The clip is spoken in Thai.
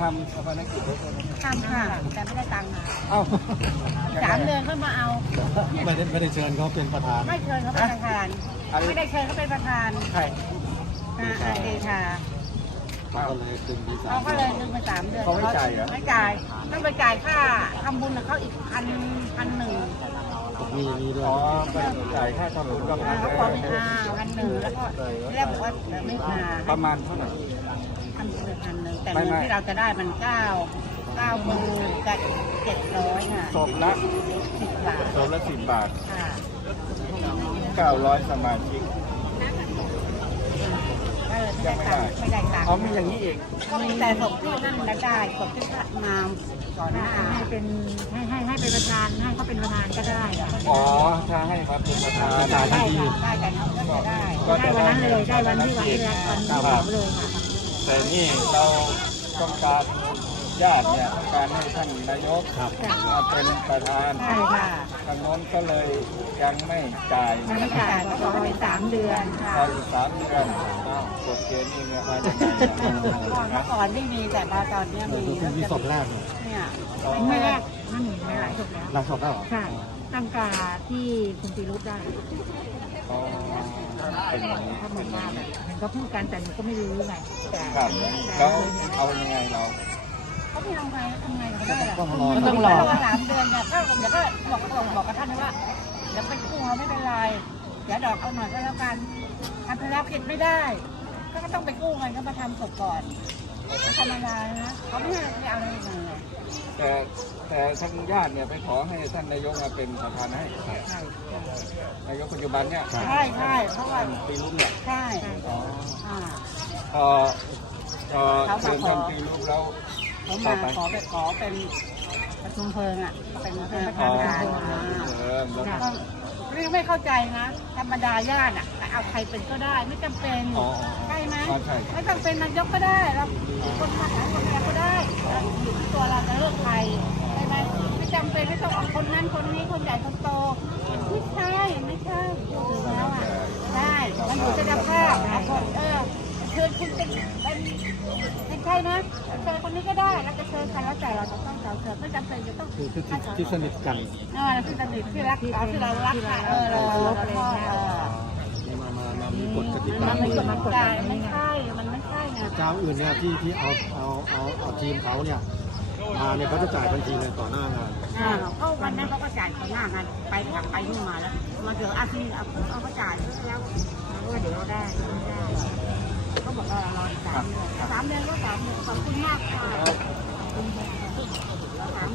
ทำภารกิจด้วยใช่ไหมทำค่ะ แต่ไม่ได้ตังค์มาเอ้าสามเดือนเขามาเอาไม่ได้ไม่ได้เชิญเขาเป็นประธาน ไม่เชิญเขาเป็นประธาน ไม่ได้เชิญเขาเป็นประธานใช่อ่าอ่าเดชาเขาก็เลยดึงดีสาเขามก็เลยนึงไปสามเดือนเขาไม่จ่ายเหรอไม่จ่ายต้องไปจ่ายค่าทำบุญกับเขาอีกพันพันหนึ่งมีมีด้วยอ๋อไปจ่ายค่าทำบุญก็อ่ามาเขาขอไปอ่าพันหนึ่งแล้วก็เรียกบอกว่าไม่มาประมาณเท่าไหร่ พันหนึ่งพันหนึ่ง แต่ไม่เงินไม่ที่เราจะได้มันเก้าเก้าหมื่นกับเจ็ดร้อยค่ะศพละสิบบาทศพละสิบบาทค่ะเก้าร้อยสมาชิกเออไม่ได้ตังค์ไม่ได้ตังค์ เอามีอย่างนี้อีกก็มีแต่ศพที่นั่นนะได้ศพที่พระนามก่อนหน้าให้เป็นให้ให้ให้เป็นประธานให้เขาเป็นประธานก็ได้ค่ะอ๋อถ้าให้ครับเป็นประธานจ่ายทันได้ทีค่ะได้กันก็จะได้ ก็ได้จะวันนั้นเลยได้วันที่วันที่แล้ววันที่สองเลยค่ะ แต่นี่เราต้องการญาติเนี่ยต้องการให้ท่านนายกครับ มาเป็นประธานใช่ค่ะทางโน้นก็เลยยังไม่จ่ายยังไม่จ่ายก็ขอเป็นสามเดือนพออีกสามเดือนกดเกณฑ์นี่เนี่ยมาจากไหนเนี่ยก่อนเมื่อก่อนไม่มีแต่มาตอนเนี้ยมีดูที่ศพแรกเนี่ยเนี่ยไม่แรกนั่นหนีไม่หลายจบแล้วหลังศพแล้วเหรอ ใช่ ตั้งกาที่คุณปีรุธได้อ๋อเป็นอย่างนี้เขาบอกว่ามันก็พูดกันแต่หนูก็ไม่รู้ไงแต่ครับแล้วเลยเอายังไงเรา เขาไม่ทำไงทำไงก็ได้หละต้องรอต้องรอสามเดือนเนี่ยก็เดี๋ยวก็บอกบอกบอกกับท่านว่าเดี๋ยวไปกู้เขาไม่เป็นไรเดี๋ยวดอกเอาหน่อยก็แล้วกันทำธุรกิจไม่ได้ ก็ต้องไปกู้เงินก็มาทำศพก่อน ธรรมดานะเขาไม่ให้ไม่เอาอะไรเลยแต่แต่ทางญาติเนี่ยไปขอให้ท่านนายกมาเป็นประธานให้ใช่นายกปัจจุบันเนี่ยใช่ใช่เพราะว่าท่านปีรุ่นเนี่ยใช่อ๋ออ่าพอพอเชิญท่านปีรุ่นแล้วเขามาขอไปขอเป็นประชุมเพลิงอะเป็นเป็นประธานการอ่าเออแล้วก็เรื่องไม่เข้าใจนะ ธรรมดาญาติอะเอาใครเป็นก็ได้ไม่จำเป็นอ๋อ ใช่ไหมอ๋อใช่ ไม่จำเป็นนายกก็ได้เราคนทหารคนอะไรก็ได้เราอยู่ที่ตัวเราจะเลือกใครใช่ไหมไม่จำเป็นไม่ต้องเอาคนนั้นคนนี้คนใหญ่คนโตไม่ใช่ไม่ใช่ถูกแล้วอะได้มันอยู่ที่ภาพเอาคนเออเชิญคุณเป็นเป็นเป็นใครนะเชิญคนนี้ก็ได้แล้วจะเชิญใครแล้วแต่เราจะต้องเราเชิญไม่จำเป็นจะต้องคือที่ที่ที่สนิทกัน เออที่สนิทที่รักเราที่เรารักอะเออเราเราชอบเออนี่ มามามามีกฎกติมักานไม่เลยกดใจไม่ใช่มันไม่ใช่ไงเจ้าอื่นเนี่ยที่ที่เอาเอาเอาเอาทีมเขาเนี่ยมาเนี่ยเขาจะจ่ายบัญชีเงินต่อหน้างานอ่าก็วันนั้นเขาก็จ่ายเขาหน้างานไปกลับไปนู่นมาแล้วมาเจออาทิตย์เอาเอาก็จ่ายแล้วแล้วก็เดี๋ยวเราได้ได้เขาบอกเรออีกสามเดือนสามเดือนก็สามเดือนขอบคุณมากค่ะ